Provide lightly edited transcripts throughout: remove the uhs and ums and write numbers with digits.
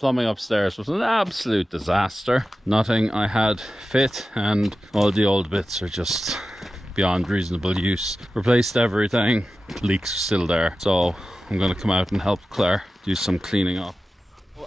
Plumbing upstairs was an absolute disaster. Nothing I had fit, and all the old bits are just beyond reasonable use. Replaced everything. Leaks are still there, so I'm going to come out and help Claire do some cleaning up.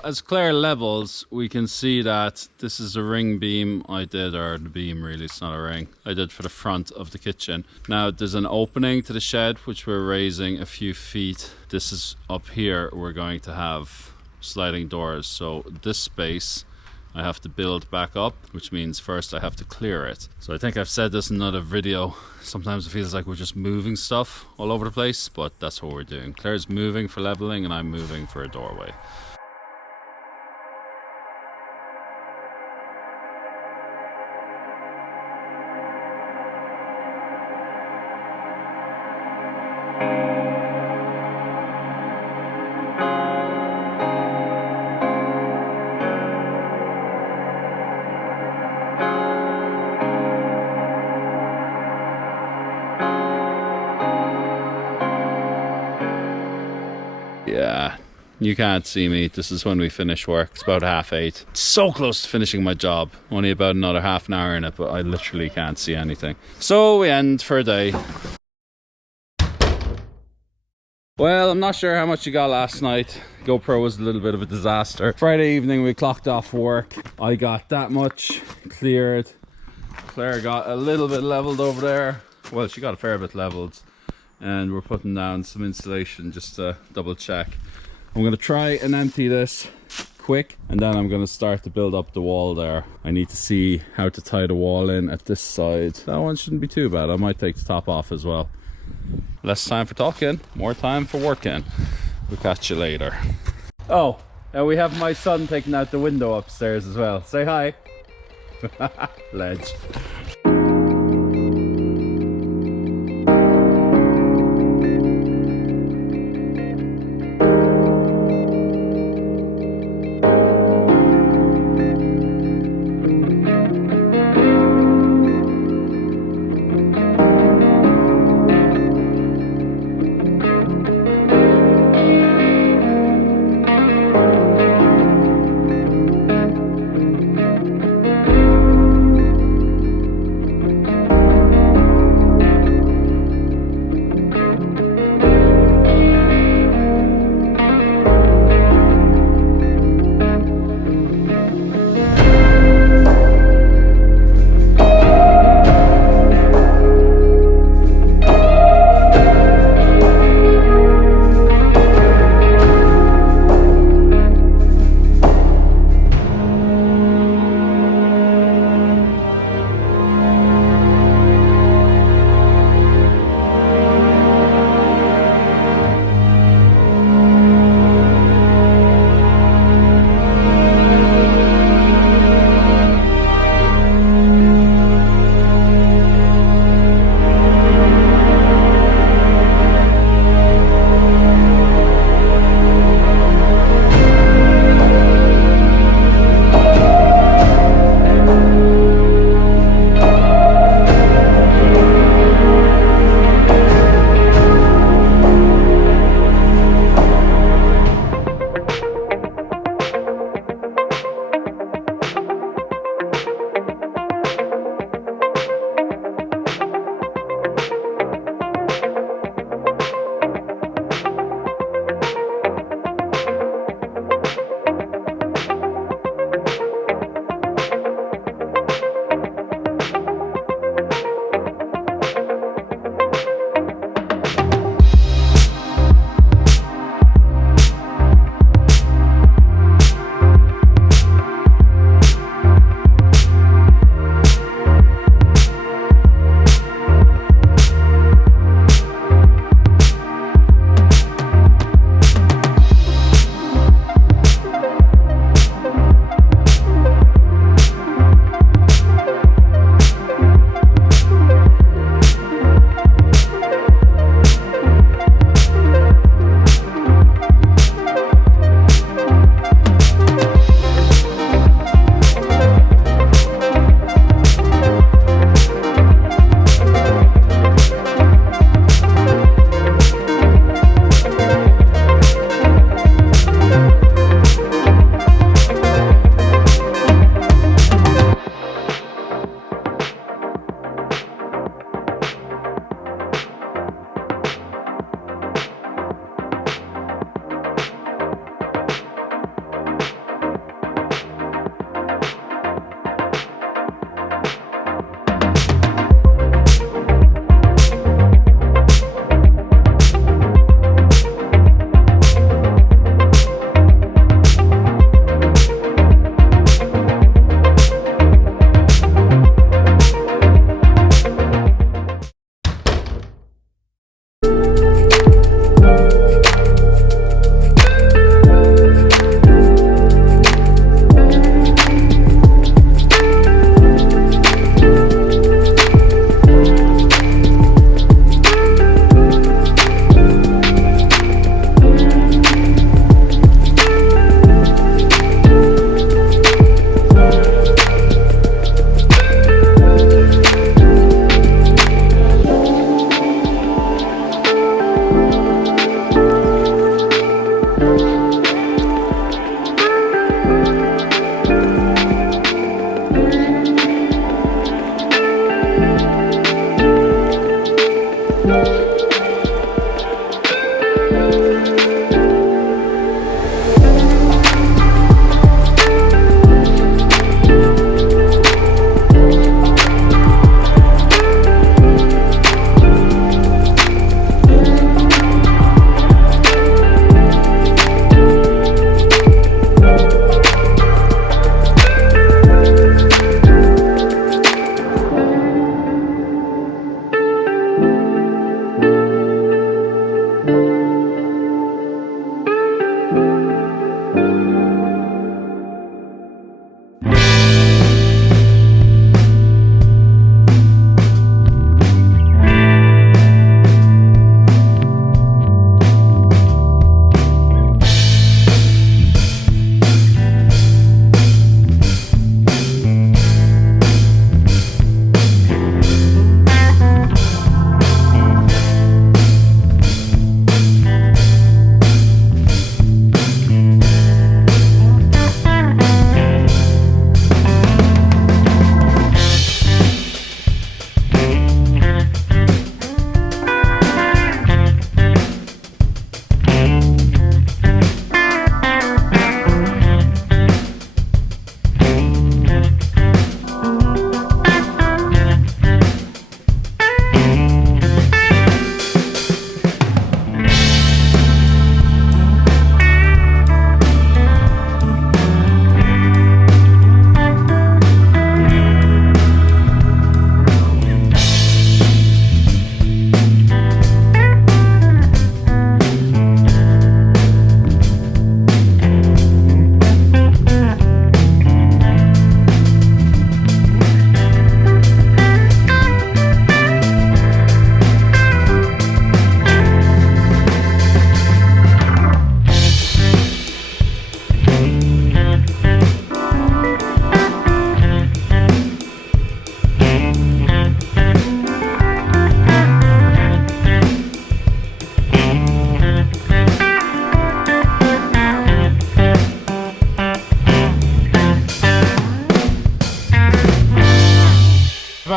As Claire levels, we can see that this is a ring beam I did, or the beam really, it's not a ring, I did for the front of the kitchen. Now there's an opening to the shed which we're raising a few feet. This is up here, we're going to have sliding doors, so this space I have to build back up, which means first I have to clear it. So I think I've said this in another video, sometimes it feels like we're just moving stuff all over the place, but that's what we're doing. Claire's moving for leveling and I'm moving for a doorway. Yeah, you can't see me. This is when we finish work. It's about 8:30. So close to finishing my job. Only about another half an hour in it, but I literally can't see anything. So we end for a day. Well, I'm not sure how much you got last night. GoPro was a little bit of a disaster. Friday evening we clocked off work. I got that much cleared. Claire got a little bit leveled over there. Well, she got a fair bit leveled. And we're putting down some insulation just to double check. I'm going to try and empty this quick, and then I'm going to start to build up the wall there. I need to see how to tie the wall in at this side. That one shouldn't be too bad. I might take the top off as well. Less time for talking, more time for working. We'll catch you later. Oh, and we have my son taking out the window upstairs as well. Say hi. Ledge.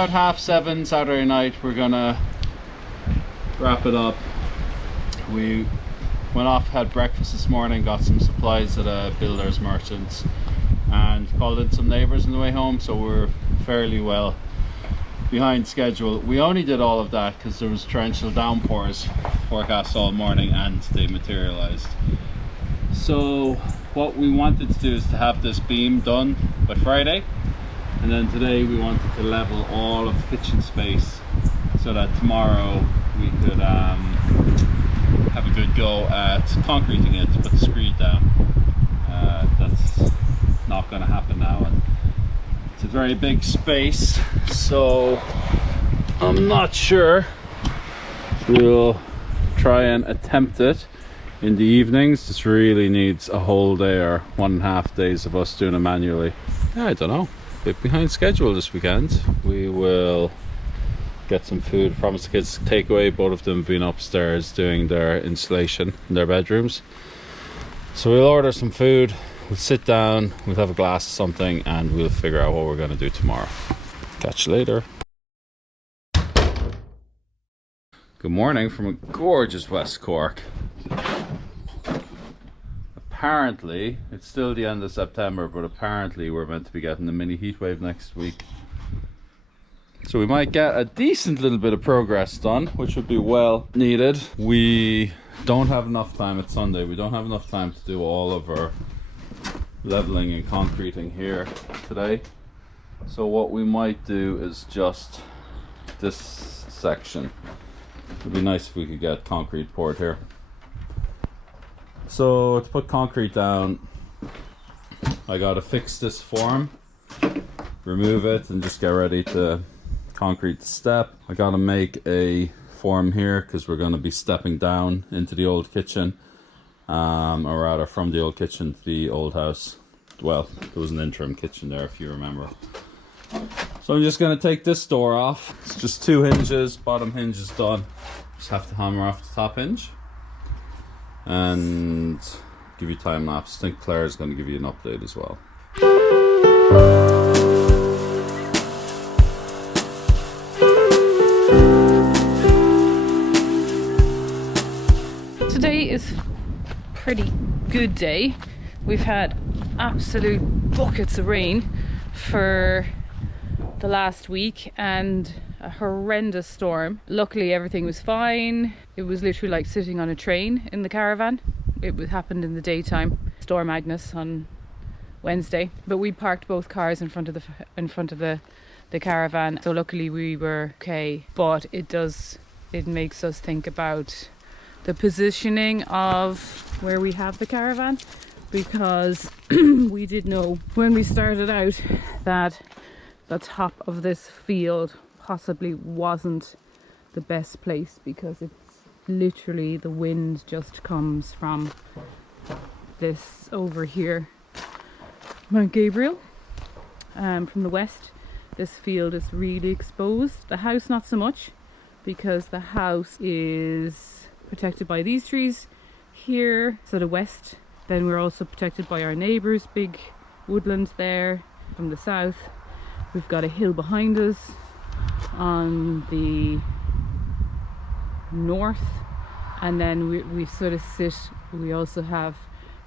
about 7:30 Saturday night we're gonna wrap it up. We went off, had breakfast this morning, got some supplies at a builder's merchants, and called in some neighbours on the way home, so we're fairly well behind schedule. We only did all of that because there was torrential downpours forecast all morning and they materialized. So what we wanted to do is to have this beam done by Friday, and then today we wanted to level all of the kitchen space so that tomorrow we could have a good go at concreting it to put the screed down. That's not going to happen now, and it's a very big space, so I'm not sure we'll try and attempt it in the evenings. This really needs a whole day or 1.5 days of us doing it manually. I don't know, a bit behind schedule this weekend. We will get some food, promise the kids takeaway. Both of them have been upstairs doing their installation in their bedrooms, so we'll order some food, we'll sit down, we'll have a glass of something, and we'll figure out what we're going to do tomorrow. Catch you later. Good morning from a gorgeous West Cork. Apparently, it's still the end of September, but apparently we're meant to be getting a mini heat wave next week. So we might get a decent little bit of progress done, which would be well needed. We don't have enough time, it's Sunday, we don't have enough time to do all of our leveling and concreting here today. So what we might do is just this section. It'd be nice if we could get concrete poured here. So to put concrete down, I gotta fix this form, remove it, and just get ready to concrete the step. I gotta make a form here because we're going to be stepping down into the old kitchen, or rather from the old kitchen to the old house. Well, there was an interim kitchen there if you remember. So I'm just going to take this door off. It's just 2 hinges, bottom hinge is done. Just have to hammer off the top hinge and give you time lapse. I think Claire is going to give you an update as well. Today is a pretty good day. We've had absolute buckets of rain for the last week and a horrendous storm. Luckily everything was fine. It was literally like sitting on a train in the caravan. It happened in the daytime. Storm Agnes on Wednesday, but we parked both cars in front of the caravan, so luckily we were okay. But it makes us think about the positioning of where we have the caravan, because we did know when we started out that the top of this field possibly wasn't the best place, because it's literally, the wind just comes from this over here, Mount Gabriel, from the west. This field is really exposed. The house not so much, because the house is protected by these trees here to the west. Then we're also protected by our neighbours, big woodland there from the south. We've got a hill behind us on the north, and then we sort of sit, we also have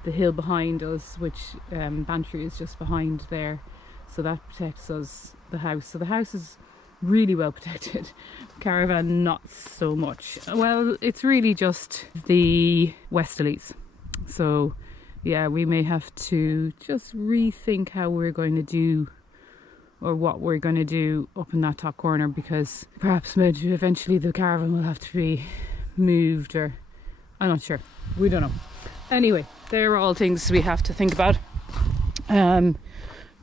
the hill behind us, which Bantry is just behind there, so that protects us, the house. So the house is really well protected. Caravan not so much. Well, it's really just the westerlies. So yeah, we may have to just rethink how we're going to do, or what we're going to do up in that top corner, because perhaps maybe eventually the caravan will have to be moved, or I'm not sure, we don't know. Anyway, they're all things we have to think about,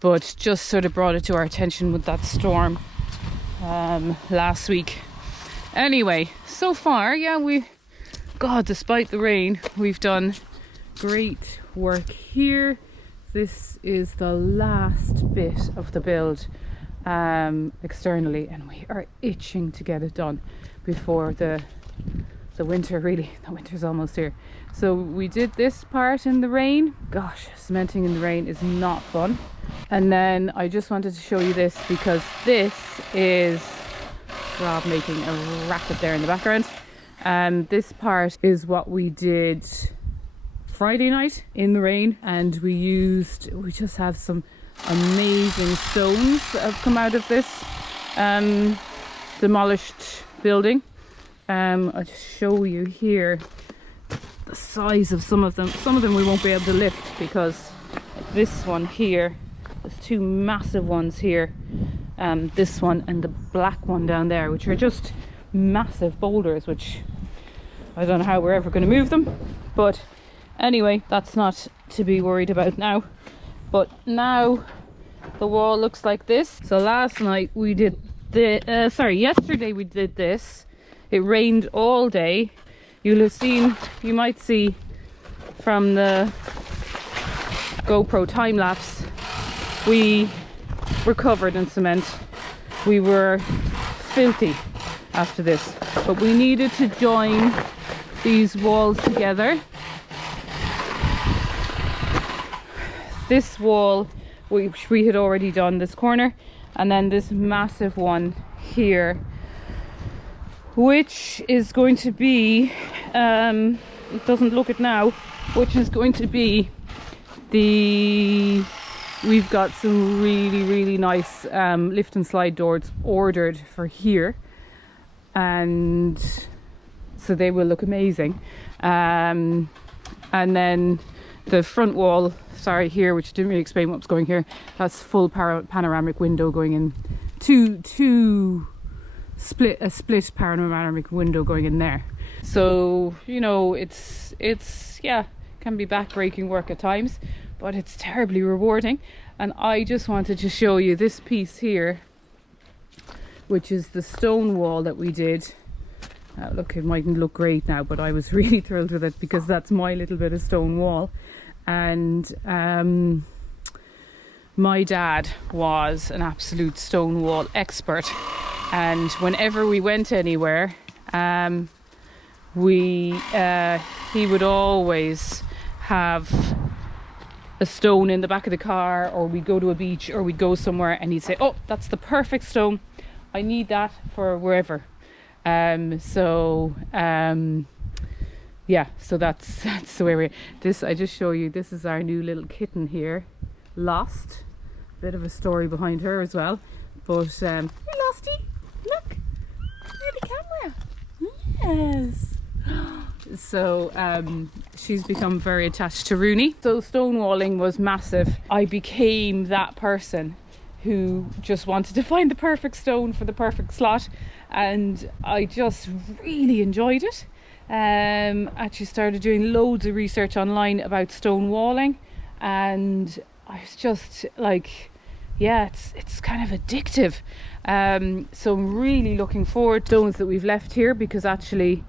but just sort of brought it to our attention with that storm last week. Anyway, so far, yeah, despite the rain, we've done great work here. This is the last bit of the build externally, and we are itching to get it done before the winter. Really, the winter's almost here. So we did this part in the rain. Gosh, cementing in the rain is not fun. And then I just wanted to show you this because this is Rob making a racket there in the background. And this part is what we did Friday night in the rain, and we just have some amazing stones that have come out of this demolished building. I'll just show you here the size of some of them. Some of them we won't be able to lift because this one here, there's two massive ones here, this one and the black one down there, which are just massive boulders, which I don't know how we're ever going to move them, but anyway, that's not to be worried about now. But now the wall looks like this. So last night we did yesterday we did this. It rained all day. You might see from the GoPro time lapse, we were covered in cement. We were filthy after this, but we needed to join these walls together. This wall which we had already done, this corner, and then this massive one here, which is going to be it doesn't look it now, which is going to be we've got some really nice lift and slide doors ordered for here, and so they will look amazing. And then the front wall, here, which didn't really explain what's going here, that's full panoramic window going in, a split panoramic window going in there. So you know, it's can be back-breaking work at times, but it's terribly rewarding. And I just wanted to show you this piece here, which is the stone wall that we did. Look, it mightn't look great now, but I was really thrilled with it because that's my little bit of stone wall. And my dad was an absolute stone wall expert, and whenever we went anywhere, he would always have a stone in the back of the car, or we'd go to a beach, or we'd go somewhere, and he'd say, "Oh, that's the perfect stone. I need that for wherever." Yeah, so that's the way I just show you, this is our new little kitten here, Lost. Bit of a story behind her as well, but hey Losty, look, near the camera. Yes. So she's become very attached to Rooney. So stonewalling was massive. I became that person who just wanted to find the perfect stone for the perfect slot, and I just really enjoyed it. Actually started doing loads of research online about stone walling, and I was just like, yeah, it's kind of addictive. So I'm really looking forward to stones that we've left here, because actually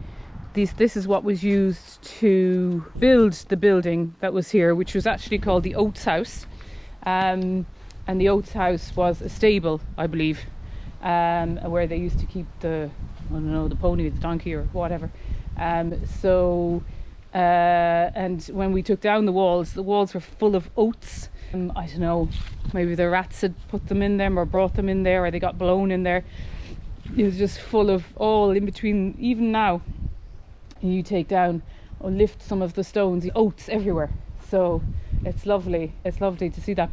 this is what was used to build the building that was here, which was actually called the Oates House. And the Oates House was a stable, I believe, where they used to keep the pony, the donkey, or whatever. And when we took down the walls were full of oats. I don't know, maybe the rats had put them in them or brought them in there, or they got blown in there. It was just full of all in between. Even now, you take down or lift some of the stones, the oats everywhere. So it's lovely to see that.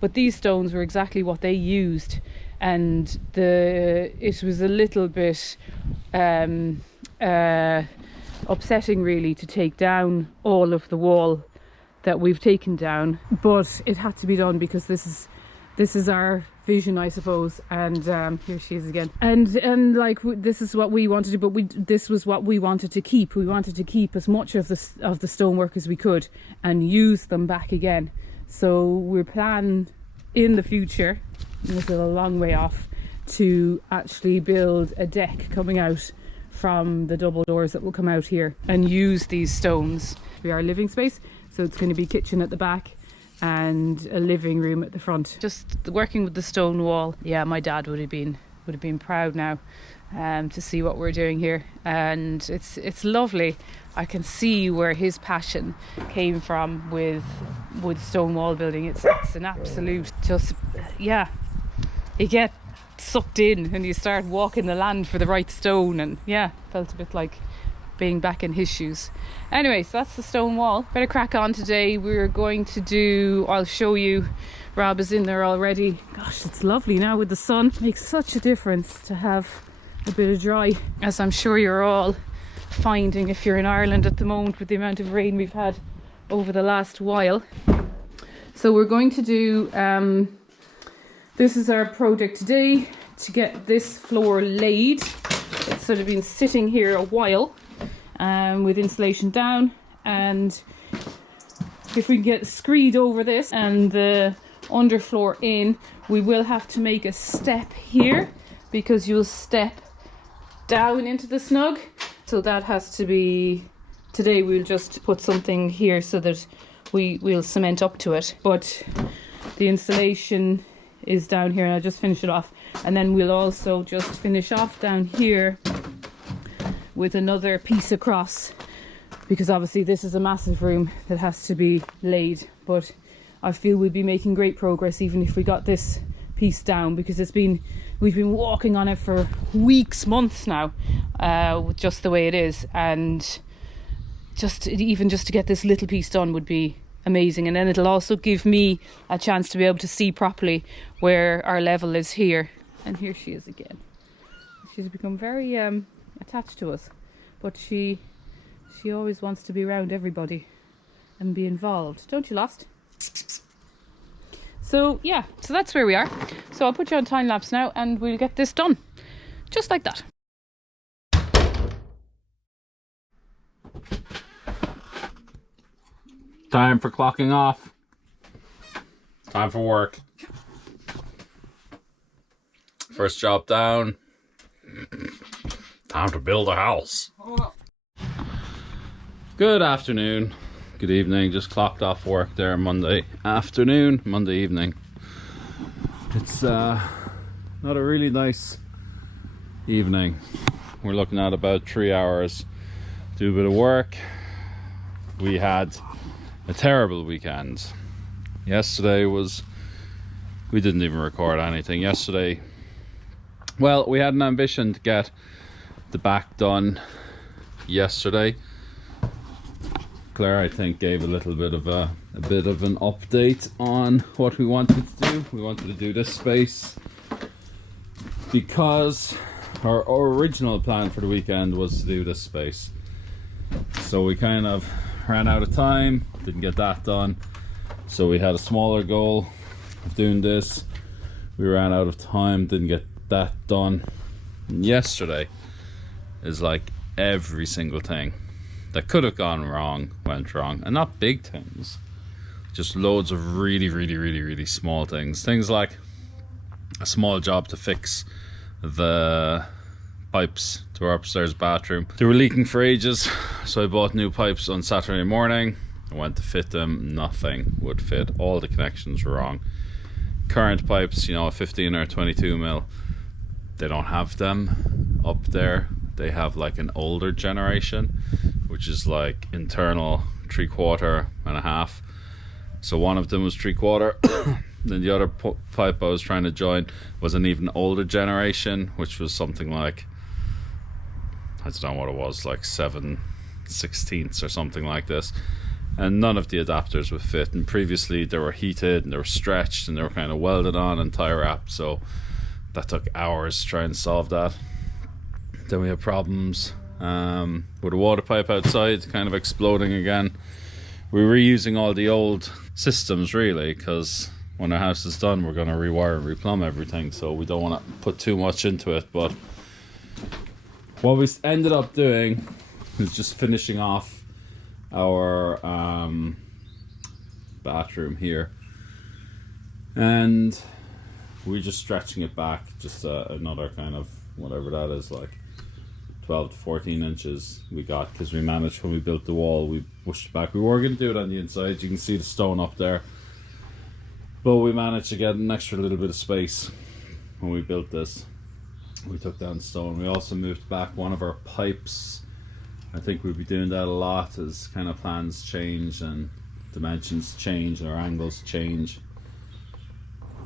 But these stones were exactly what they used, and it was a little bit upsetting really to take down all of the wall that we've taken down, but it had to be done because this is our vision, I suppose. And here she is again, and like this is what we wanted to do, but this was what we wanted to keep. We wanted to keep as much of the stonework as we could and use them back again. So we're planning in the future, this is a long way off, to actually build a deck coming out from the double doors that will come out here, and use these stones for our living space. So it's going to be kitchen at the back and a living room at the front. Just working with the stone wall, yeah, my dad would have been proud now to see what we're doing here, and it's lovely. I can see where his passion came from with stone wall building. It's an absolute, just, yeah, you get sucked in and you start walking the land for the right stone, and yeah, felt a bit like being back in his shoes. Anyway, so that's the stone wall. Better crack on today. We're going to do, I'll show you, Rob is in there already. Gosh, it's lovely now with the sun. Makes such a difference to have a bit of dry, as I'm sure you're all finding if you're in Ireland at the moment with the amount of rain we've had over the last while. So we're going to do, this is our project today, to get this floor laid. It's sort of been sitting here a while with insulation down, and if we can get screed over this and the underfloor in, we will have to make a step here because you'll step down into the snug. So that has to be, today we'll just put something here so that we'll cement up to it, but the insulation is down here and I'll just finish it off, and then we'll also just finish off down here with another piece across, because obviously this is a massive room that has to be laid, but I feel we'll be making great progress even if we got this piece down, because we've been walking on it for weeks, months now, just the way it is, and just to get this little piece done would be amazing. And then it'll also give me a chance to be able to see properly where our level is here. And here she is again. She's become very attached to us, but she always wants to be around everybody and be involved, don't you, Lost? So yeah, so that's where we are. So I'll put you on time lapse now and we'll get this done just like that. Time for clocking off. Time for work. First job down. Time to build a house. Good afternoon. Good evening. Just clocked off work there Monday afternoon, Monday evening. It's not a really nice evening. We're looking at about 3 hours. Do a bit of work. We had a terrible weekend. Yesterday we didn't even record anything yesterday. Well, we had an ambition to get the back done yesterday. Claire, I think, gave a little bit of an update on what we wanted to do. We wanted to do this space because our original plan for the weekend was to do this space. So we kind of ran out of time, didn't get that done. So we had a smaller goal of doing this. We ran out of time, didn't get that done. And yesterday is like every single thing that could have gone wrong went wrong, and not big things, just loads of really small things. Things like a small job to fix the pipes to our upstairs bathroom. They were leaking for ages, so I bought new pipes on Saturday morning. I went to fit them, nothing would fit. All the connections were wrong. Current pipes, you know, 15 or 22 mil, they don't have them up there. They have like an older generation, which is like internal 3/4 and a half. So one of them was 3/4. Then the other pipe I was trying to join was an even older generation, which was something like, I don't know what it was, like 7/16 or something like this. And none of the adapters would fit. And previously they were heated and they were stretched and they were kind of welded on and tie wrapped. So that took hours to try and solve that. Then we had problems with a water pipe outside kind of exploding again. We were reusing all the old systems really, because when our house is done we're going to rewire and replumb everything, so we don't want to put too much into it. But what we ended up doing is just finishing off our bathroom here, and we're just stretching it back just another kind of whatever that is, like 12 to 14 inches we got, because we managed, when we built the wall, we pushed it back. We were going to do it on the inside, you can see the stone up there, but we managed to get an extra little bit of space when we built this. We took down stone. We also moved back one of our pipes I think we'll be doing that a lot as kind of plans change and dimensions change, or angles change.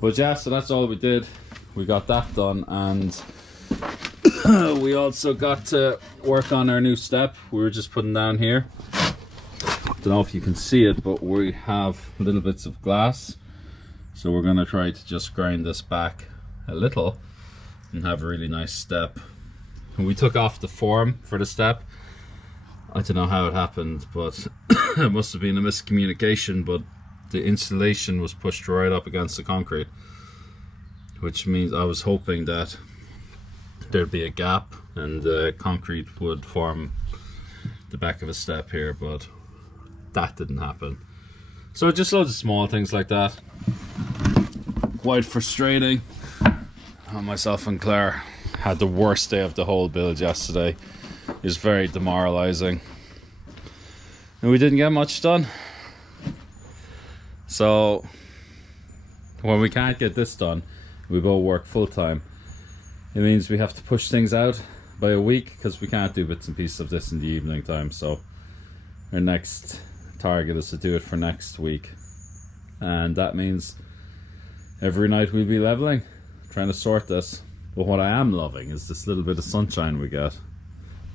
But yeah, so that's all we did. We got that done, and we also got to work on our new step we were just putting down here. Don't know if you can see it, but we have little bits of glass, so we're going to try to just grind this back a little and have a really nice step. And we took off the form for the step. I don't know how it happened, but it must have been a miscommunication, but the insulation was pushed right up against the concrete, which means I was hoping that there'd be a gap and the concrete would form the back of a step here, but that didn't happen. So just loads of small things like that. Quite frustrating. Myself and Claire had the worst day of the whole build yesterday. It was very demoralizing, and we didn't get much done. So when we can't get this done, we both work full-time. It means we have to push things out by a week, because we can't do bits and pieces of this in the evening time. So our next target is to do it for next week, and that means every night we'll be leveling, trying to sort this. But what I am loving is this little bit of sunshine we get.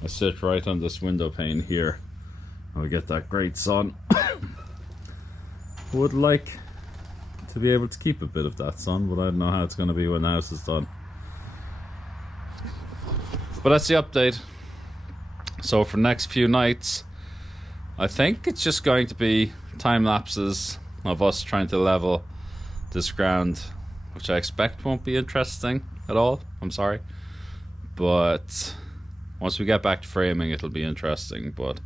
I sit right on this window pane here and we get that great sun. Would like to be able to keep a bit of that sun, but I don't know how it's going to be when the house is done. But that's the update. So for the next few nights, I think it's just going to be time lapses of us trying to level this ground, which I expect won't be interesting at all. I'm sorry, but once we get back to framing, it'll be interesting. But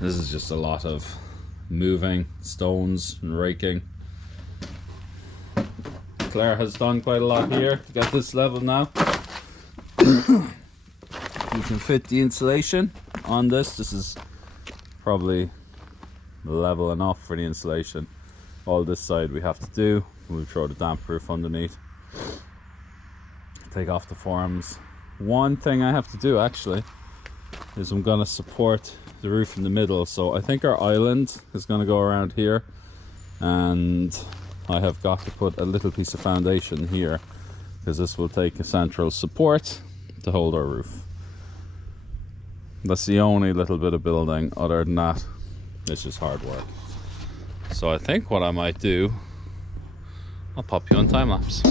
this is just a lot of moving stones and raking. Claire has done quite a lot here to get this level now. You can fit the insulation on this. This is probably level enough for the insulation. All this side we have to do. We'll throw the damp proof underneath. Take off the forms. One thing I have to do actually is I'm going to support the roof in the middle. So I think our island is going to go around here, and I have got to put a little piece of foundation here, because this will take a central support to hold our roof. That's the only little bit of building. Other than that, it's just hard work. So I think what I might do, I'll pop you on time lapse.